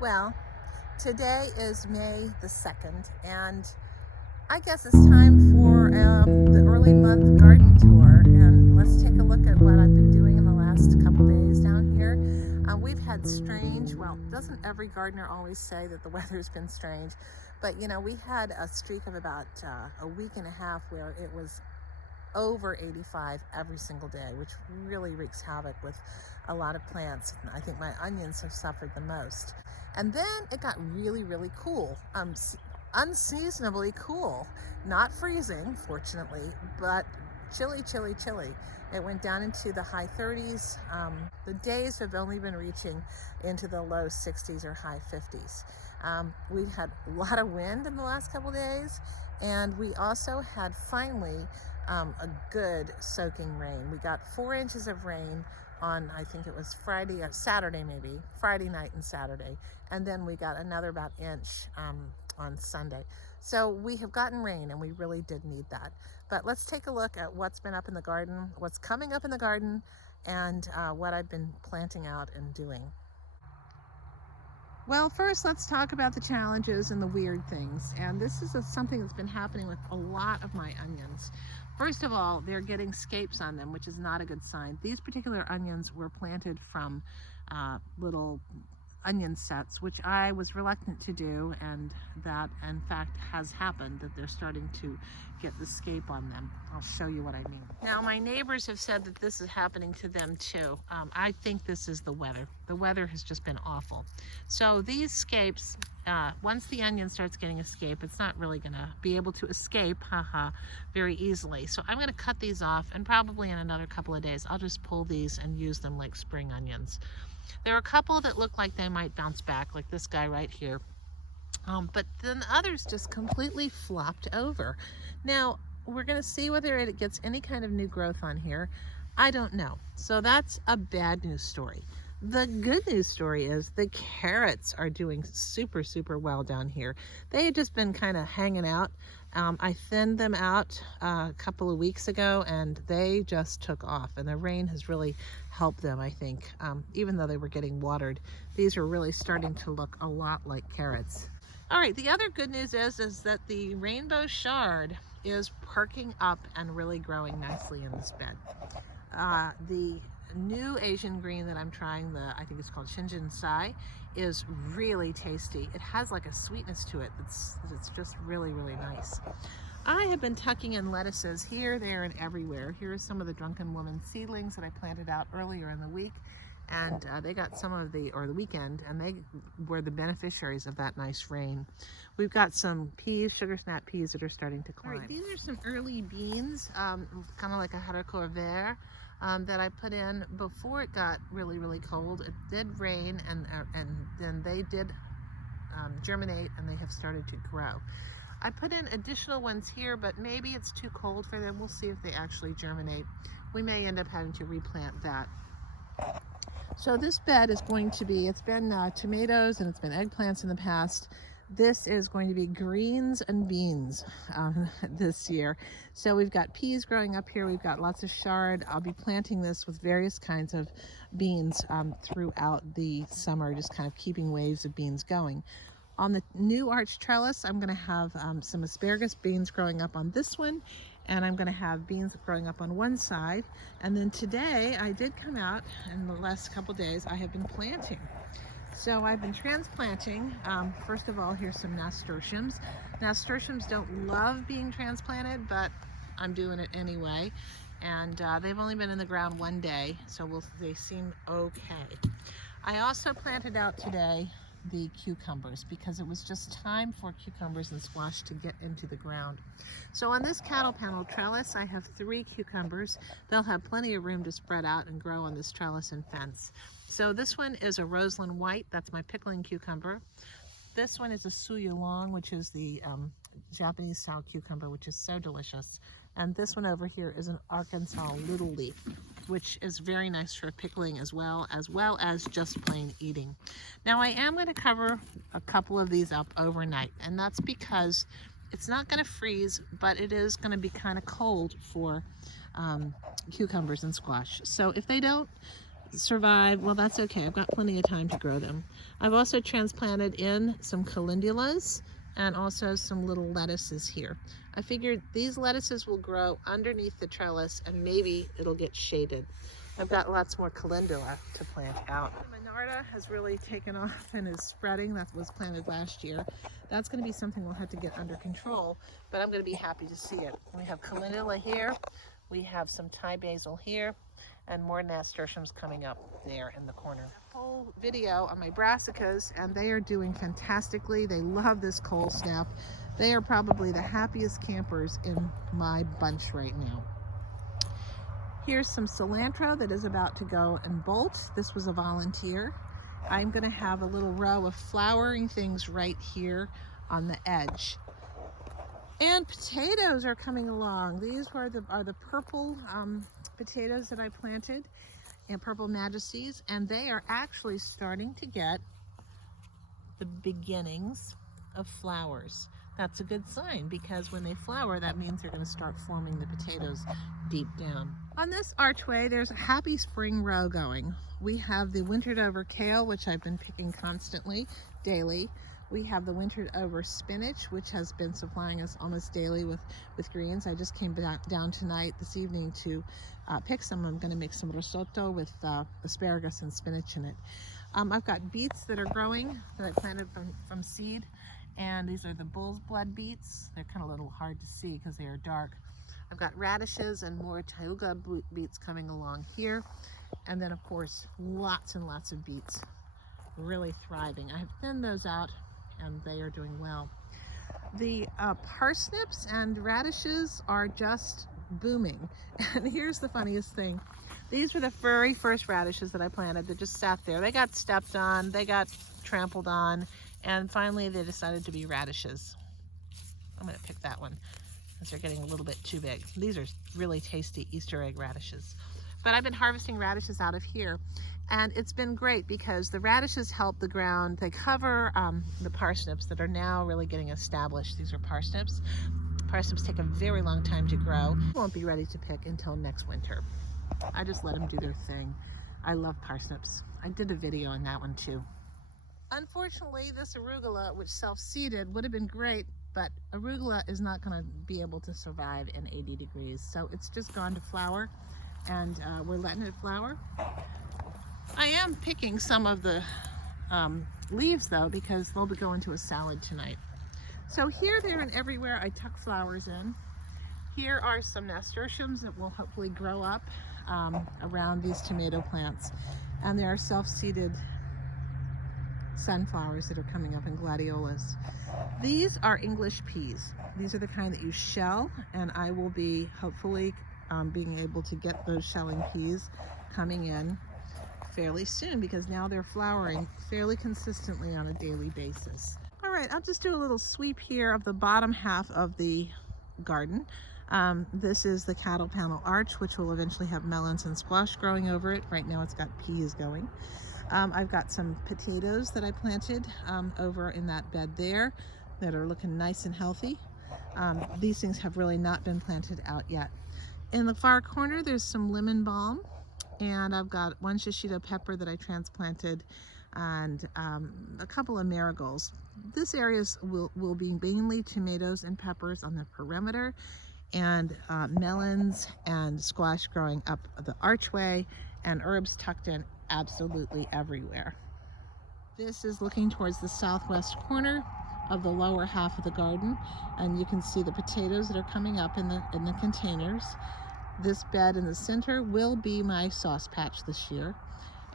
Well, today is May the 2nd, and I guess it's time for the early month garden tour. And let's take a look at what I've been doing in the last couple days down here. We've had strange, well, doesn't every gardener always say that the weather's been strange? But we had a streak of about a week and a half where it was over 85 every single day, which really wreaks havoc with a lot of plants. I think my onions have suffered the most. And then it got really, really cool, unseasonably cool, not freezing, fortunately, but chilly, chilly, chilly. It went down into the high 30s. The days have only been reaching into the low 60s or high 50s. We had a lot of wind in the last couple days, and we also had finally a good soaking rain. We got 4 inches of rain on, I think it was Friday or Saturday, maybe Friday night and Saturday, and then we got another about inch on Sunday. So we have gotten rain, and we really did need that. But let's take a look at what's been up in the garden, what's coming up in the garden, and what I've been planting out and doing. Well, first let's talk about the challenges and the weird things. And this is something that's been happening with a lot of my onions. First of all, they're getting scapes on them, which is not a good sign. These particular onions were planted from little onion sets, which I was reluctant to do, and that in fact has happened, that they're starting to get the scape on them. I'll show you what I mean. Now, my neighbors have said that this is happening to them too. I think this is the weather. The weather has just been awful. So these scapes, once the onion starts getting a scape, it's not really gonna be able to escape, very easily. So I'm gonna cut these off, and probably in another couple of days, I'll just pull these and use them like spring onions. There are a couple that look like they might bounce back, like this guy right here. But then others just completely flopped over. Now, we're going to see whether it gets any kind of new growth on here. I don't know. So that's a bad news story. The good news story is the carrots are doing super, super well down here. They had just been kind of hanging out. I thinned them out a couple of weeks ago, and they just took off, and the rain has really helped them, I think. Even though they were getting watered, these are really starting to look a lot like carrots. All right, the other good news is that the rainbow chard is perking up and really growing nicely in this bed. The new Asian green that I'm trying, I think it's called Shinjin Sai, is really tasty. It has like a sweetness to it that's just really, really nice. I have been tucking in lettuces here, there, and everywhere. Here are some of the Drunken Woman seedlings that I planted out earlier in the week, and they got some of the weekend, and they were the beneficiaries of that nice rain. We've got some peas, sugar snap peas, that are starting to climb. All right, these are some early beans, kind of like a haricots vert, that I put in before it got really, really cold. It did rain, and then they did germinate, and they have started to grow. I put in additional ones here, but maybe it's too cold for them. We'll see if they actually germinate. We may end up having to replant that. So this bed is going to be, it's been tomatoes and it's been eggplants in the past. This is going to be greens and beans this year. So we've got peas growing up here. We've got lots of chard. I'll be planting this with various kinds of beans throughout the summer, just kind of keeping waves of beans going. On the new arch trellis, I'm going to have some asparagus beans growing up on this one, and I'm going to have beans growing up on one side. And then today, I did come out, in the last couple days, I have been planting. So I've been transplanting. First of all, here's some nasturtiums. Nasturtiums don't love being transplanted, but I'm doing it anyway. And they've only been in the ground one day, so they seem okay. I also planted out today the cucumbers, because it was just time for cucumbers and squash to get into the ground. So on this cattle panel trellis, I have 3 cucumbers. They'll have plenty of room to spread out and grow on this trellis and fence. So this one is a Roseland White. That's my pickling cucumber. This one is a Suyulong, which is the Japanese style cucumber, which is so delicious. And this one over here is an Arkansas Little Leaf, which is very nice for pickling as well as just plain eating. Now I am going to cover a couple of these up overnight, and that's because it's not going to freeze, but it is going to be kind of cold for cucumbers and squash. So if they don't survive. Well, that's okay. I've got plenty of time to grow them. I've also transplanted in some calendulas and also some little lettuces here. I figured these lettuces will grow underneath the trellis and maybe it'll get shaded. I've got lots more calendula to plant out. The Monarda has really taken off and is spreading. That was planted last year. That's going to be something we'll have to get under control, but I'm going to be happy to see it. We have calendula here. We have some Thai basil here, and more nasturtiums coming up there in the corner. A whole video on my brassicas, and they are doing fantastically. They love this cold snap. They are probably the happiest campers in my bunch right now. Here's some cilantro that is about to go and bolt. This was a volunteer. I'm going to have a little row of flowering things right here on the edge. And potatoes are coming along. These are the purple potatoes that I planted, and purple majesties, and they are actually starting to get the beginnings of flowers. That's a good sign, because when they flower, that means they're going to start forming the potatoes deep down. On this archway, there's a happy spring row going. We have the wintered over kale, which I've been picking constantly, daily. We have the wintered over spinach, which has been supplying us almost daily with greens. I just came down tonight, this evening, to pick some. I'm going to make some risotto with asparagus and spinach in it. I've got beets that are growing that I planted from seed. And these are the bull's blood beets. They're kind of a little hard to see because they are dark. I've got radishes and more tauga beets coming along here. And then, of course, lots and lots of beets really thriving. I have thinned those out and they are doing well. The parsnips and radishes are just booming. And here's the funniest thing. These were the very first radishes that I planted that just sat there. They got stepped on, they got trampled on, and finally they decided to be radishes. I'm going to pick that one because they're getting a little bit too big. These are really tasty Easter egg radishes. But I've been harvesting radishes out of here, and it's been great because the radishes help the ground. They cover the parsnips that are now really getting established. These are parsnips. Parsnips take a very long time to grow. Won't be ready to pick until next winter. I just let them do their thing. I love parsnips. I did a video on that one too. Unfortunately, this arugula, which self-seeded, would have been great, but arugula is not going to be able to survive in 80 degrees. So it's just gone to flower, and we're letting it flower. I am picking some of the leaves though, because they'll be going to a salad tonight. So here, there, and everywhere I tuck flowers in. Here are some nasturtiums that will hopefully grow up around these tomato plants. And there are self-seeded sunflowers that are coming up, and gladiolas. These are English peas. These are the kind that you shell, and I will be hopefully being able to get those shelling peas coming in fairly soon, because now they're flowering fairly consistently on a daily basis. All right, I'll just do a little sweep here of the bottom half of the garden. This is the cattle panel arch, which will eventually have melons and squash growing over it. Right now it's got peas going. I've got some potatoes that I planted over in that bed there that are looking nice and healthy. These things have really not been planted out yet. In the far corner, there's some lemon balm, and I've got one shishito pepper that I transplanted, and a couple of marigolds. This area will be mainly tomatoes and peppers on the perimeter, and melons and squash growing up the archway, and herbs tucked in absolutely everywhere. This is looking towards the southwest corner of the lower half of the garden, and you can see the potatoes that are coming up in the containers. This bed in the center will be my sauce patch this year,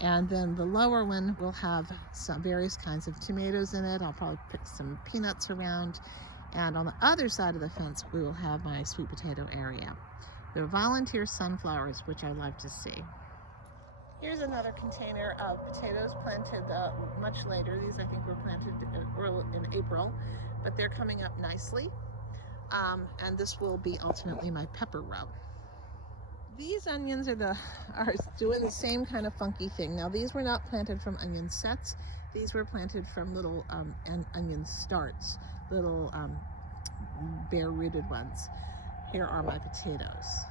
and then the lower one will have some various kinds of tomatoes in it. I'll probably pick some peanuts around, and on the other side of the fence we will have my sweet potato area. They're volunteer sunflowers, which I love to see. Here's another container of potatoes planted much later. These I think were planted early in April, but they're coming up nicely. And this will be ultimately my pepper row. These onions are doing the same kind of funky thing. Now these were not planted from onion sets. These were planted from little onion starts, little bare rooted ones. Here are my potatoes.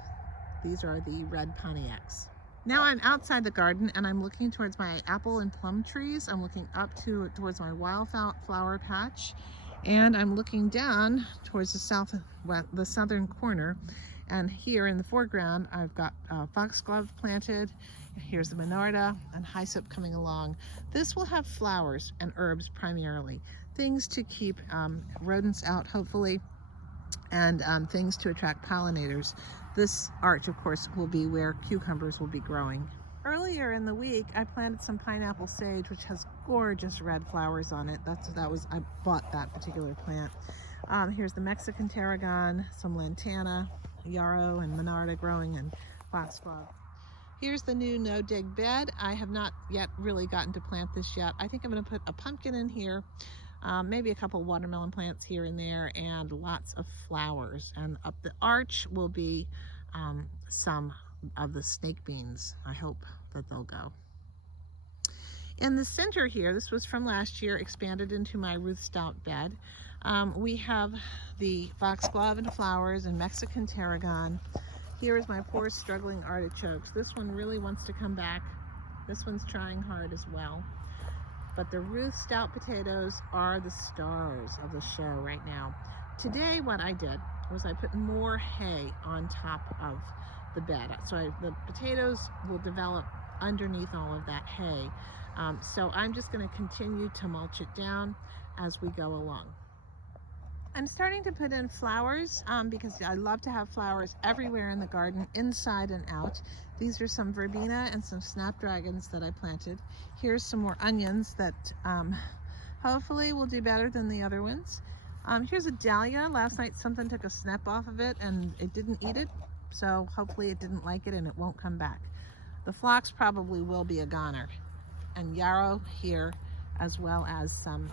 These are the red Pontiacs. Now I'm outside the garden and I'm looking towards my apple and plum trees. I'm looking up towards my wildflower patch, and I'm looking down towards the southern corner. And here in the foreground, I've got foxglove planted. Here's the monarda and hyssop coming along. This will have flowers and herbs primarily, things to keep rodents out, hopefully, and things to attract pollinators. This arch, of course, will be where cucumbers will be growing. Earlier in the week, I planted some pineapple sage, which has gorgeous red flowers on it. I bought that particular plant. Here's the Mexican tarragon, some lantana, yarrow, and monarda growing, and foxglove. Here's the new no-dig bed. I have not yet really gotten to plant this yet. I think I'm going to put a pumpkin in here, maybe a couple watermelon plants here and there, and lots of flowers. And up the arch will be some of the snake beans. I hope that they'll go. In the center here, this was from last year, expanded into my Ruth Stout bed. We have the foxglove and flowers and Mexican tarragon. Here is my poor struggling artichokes. This one really wants to come back. This one's trying hard as well. But the Ruth Stout potatoes are the stars of the show right now. Today what I did was I put more hay on top of the bed. So the potatoes will develop underneath all of that hay. So I'm just going to continue to mulch it down as we go along. I'm starting to put in flowers because I love to have flowers everywhere in the garden, inside and out. These are some verbena and some snapdragons that I planted. Here's some more onions that hopefully will do better than the other ones. Here's a dahlia. Last night something took a snap off of it and it didn't eat it, so hopefully it didn't like it and it won't come back. The phlox probably will be a goner. And yarrow here, as well as some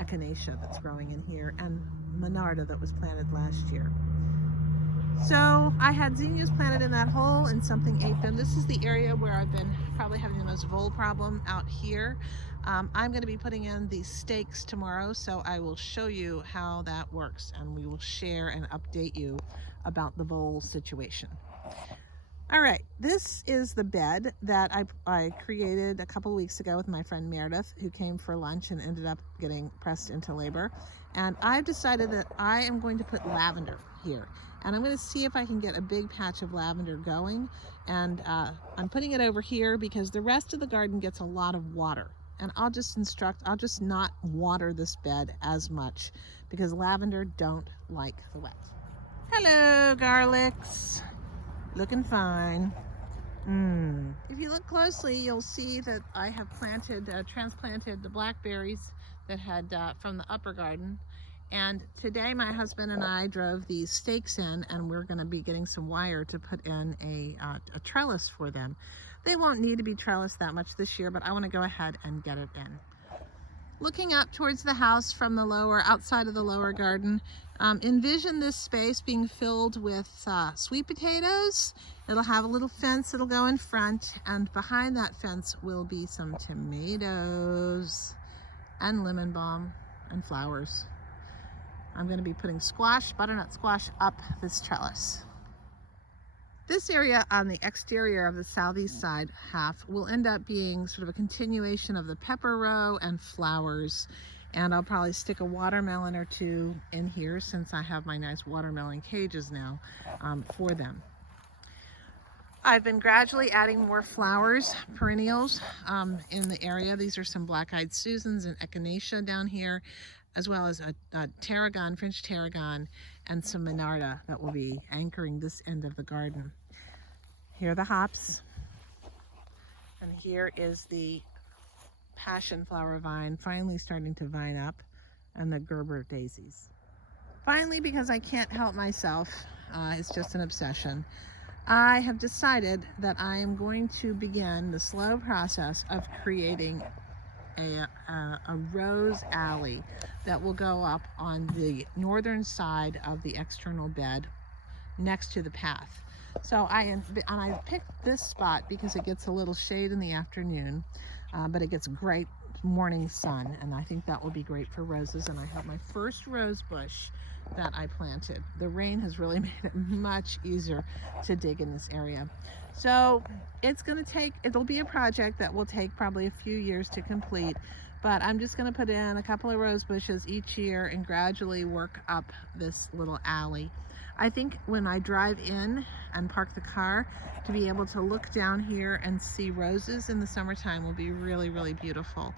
echinacea that's growing in here, and monarda that was planted last year. So I had zinnias planted in that hole and something ate them. This is the area where I've been probably having the most vole problem out here. I'm going to be putting in these stakes tomorrow, so I will show you how that works, and we will share and update you about the vole situation. All right, this is the bed that I created a couple weeks ago with my friend Meredith, who came for lunch and ended up getting pressed into labor. And I've decided that I am going to put lavender here. And I'm going to see if I can get a big patch of lavender going. And I'm putting it over here because the rest of the garden gets a lot of water. And I'll just not water this bed as much because lavender don't like the wet. Hello, garlics. Looking fine. If you look closely, you'll see that I have transplanted the blackberries that had from the upper garden. And today my husband and I drove these stakes in, and we're going to be getting some wire to put in a trellis for them. They won't need to be trellised that much this year, but I want to go ahead and get it in. Looking up towards the house from the outside of the lower garden, envision this space being filled with sweet potatoes. It'll have a little fence that'll go in front, and behind that fence will be some tomatoes and lemon balm and flowers. I'm going to be putting butternut squash up this trellis. This area on the exterior of the southeast side half will end up being sort of a continuation of the pepper row and flowers. And I'll probably stick a watermelon or two in here since I have my nice watermelon cages now for them. I've been gradually adding more flowers, perennials, in the area. These are some black-eyed Susans and echinacea down here, as well as a tarragon, French tarragon, and some monarda that will be anchoring this end of the garden. Here are the hops, and here is the passion flower vine finally starting to vine up, and the Gerber daisies. Finally, because I can't help myself, it's just an obsession, I have decided that I am going to begin the slow process of creating a rose alley that will go up on the northern side of the external bed next to the path. So I picked this spot because it gets a little shade in the afternoon, but it gets great morning sun, and I think that will be great for roses. And I have my first rose bush that I planted. The rain has really made it much easier to dig in this area. So it'll be a project that will take probably a few years to complete, but I'm just going to put in a couple of rose bushes each year and gradually work up this little alley. I think when I drive in and park the car, to be able to look down here and see roses in the summertime will be really, really beautiful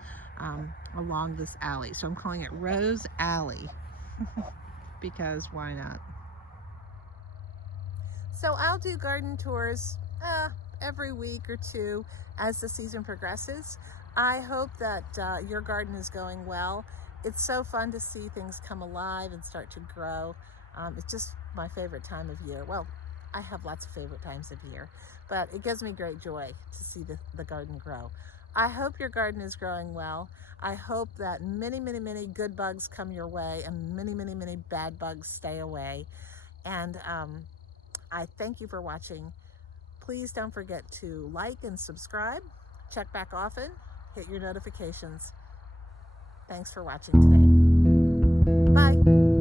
along this alley. So I'm calling it Rose Alley because why not? So I'll do garden tours every week or two as the season progresses. I hope that your garden is going well. It's so fun to see things come alive and start to grow. It's just my favorite time of year. Well, I have lots of favorite times of year, but it gives me great joy to see the garden grow. I hope your garden is growing well. I hope that many, many, many good bugs come your way and many, many, many bad bugs stay away. And I thank you for watching. Please don't forget to like and subscribe. Check back often. Hit your notifications. Thanks for watching today. Bye.